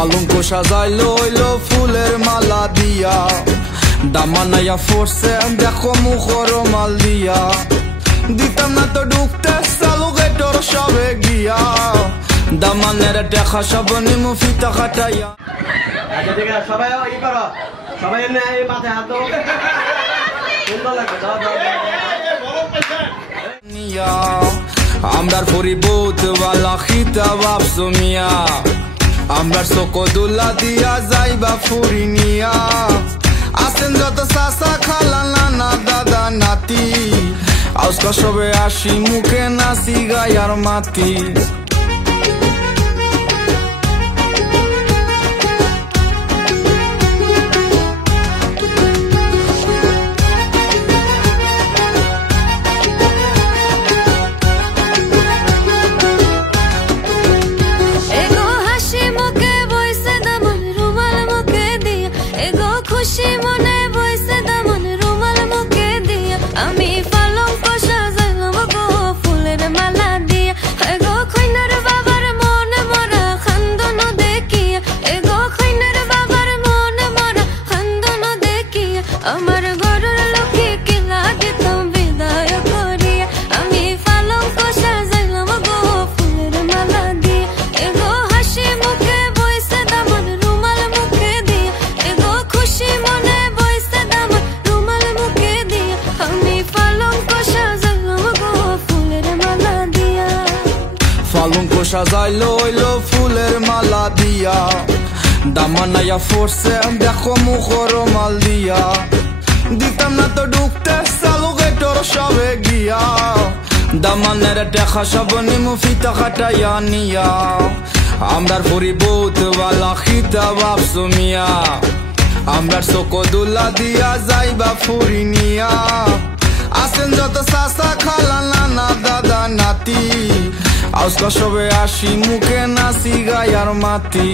পালঙ্ক সাজাইলো হইলো ফুলের মালা দিয়া, দামানাইয়া ফোরছে দেখো মুখর মাল দিয়া। দিতাম না তো ঢুকতে চালু গেটর সবে গিয়া, দামানের দেখা সব নিমু ফিতা কাটাইয়া। আচ্ছা ঠিক আছে, সবাই ই করো, সবাই এই মাথায় হাত দাও, সুন্দর লাগবে। আমরার পরিবোধ ওয়ালা খিতা বাপসো মিয়া, আমরার সকদুল্লা দিয়া যাইবা ফুরি নিয়া। আসেন যত চাচা খালা নানা দাদা নাতি, আজকা সবে আসি মুখে নাচি গায়ার মাতি। আমার ঘরের লোকে কিলা দিতাম বিদায় করিয়া, আমি পালঙ্ক সাজাইলাম গো ফুলের মালা দিয়ে। এগো হাসি মুখে বইছে দামান রুমাল মুখে দিয়ে, এগো খুশি মনে বইছে দামান রুমাল মুখে দিয়ে। আমি পালঙ্ক সাজাইলাম গো ফুলের মালা দিয়া। পালঙ্ক সাজাইলো হইলো ফুলের মালা দিয়া, দামানাইয়া ফোরছে দেখো মুখর মাল দিয়া। দিতাম না তো ঢুকতে চালু গেটর সবে গিয়া, দামানের দেখা সব নিমু ফিতা কাটাইয়া নিয়া। আমরার পরিবোধ ওয়ালা খিতা বাপসো মিয়া, আমরার সকদুল্লা দিয়া যাইবা ফুরি নিয়া। আসেন যত চাচা খালা নানা দাদা নাতি, আজকা সবে আসি মুখে নাচি গায়ার মাতি।